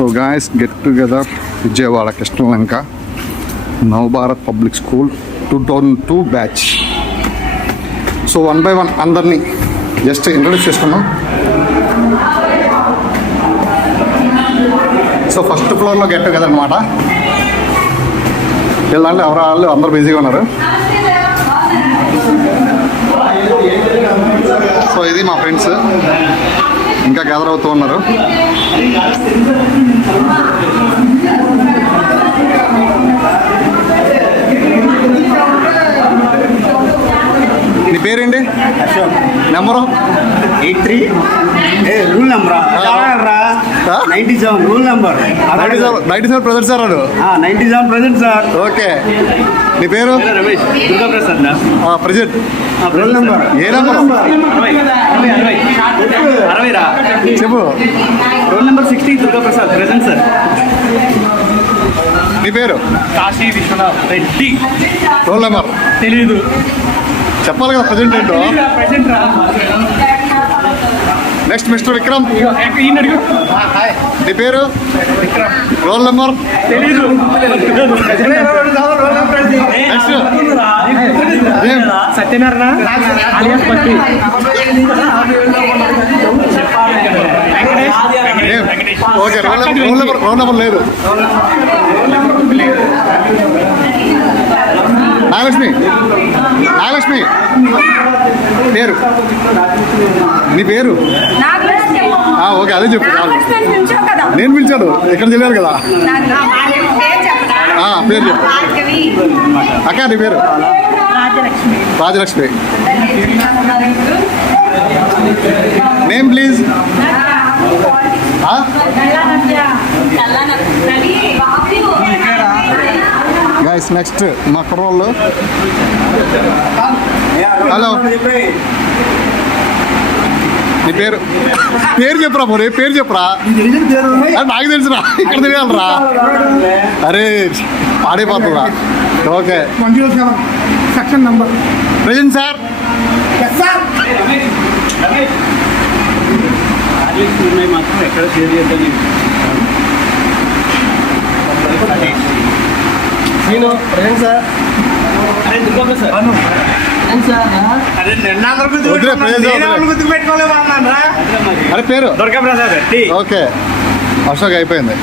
So guys, get together Vijayawada Krishnalanka Navbharat Public School 2002 batch. So one by one అందరినీ just introduce చేసుకున్నాం. So first ఫ్లోర్లో get together అనమాట. వీళ్ళంటే ఎవరు అందరూ బిజీగా ఉన్నారు. సో ఇది మా ఫ్రెండ్స్ ఇంకా గ్యాదర్ అవుతూ ఉన్నారు. నీ పేరేంటి? Number 83 roll number 97 roll number 97 present sir. 97 present sir. Okay, నీ పేరు? Ramesh Durga Prasad present roll number ఏ నెంబర్? 60 రా చెప్పు. Roll number 60 Durga Prasad present sir. నీ పేరు? కాశీ విశ్వనాథ్ రెడ్డి. రోల్ నెంబర్ తెలీదు, చెప్పాలి కదా ప్రజెంట్ ఏంటో. ప్రజెంట్ రా. Next mister Vikram. అడుగు. నీ పేరు? విక్రమ్. రోల్ నెంబర్ తెలీదు. Next Satyanarayana alias Patti. Okay, roll number లేదు. నాగలక్ష్మి పేరు? నీ పేరు? ఓకే, అదే చెప్పు. నేను పిలిచాను, ఇక్కడ తెలియాలి కదా. పేరు చెప్పు. అక్క నీ పేరు? Rajalakshmi. Name please. Guys next మా కుర్రోళ్ళు. హలో, నీ పేరు? పేరు చెప్పురా పోనీ, పేరు చెప్పురా. నాకు తెలుసురా, ఇక్కడ తెలియాలరా. అరే పాడైపోతుందా? Okay, section number present sir. మాత్రం ఎక్కడ షేర్ చేద్దాం. అరే పేరు? దుర్గా ప్రసాద్. ఓకే, అశోక్ అయిపోయింది.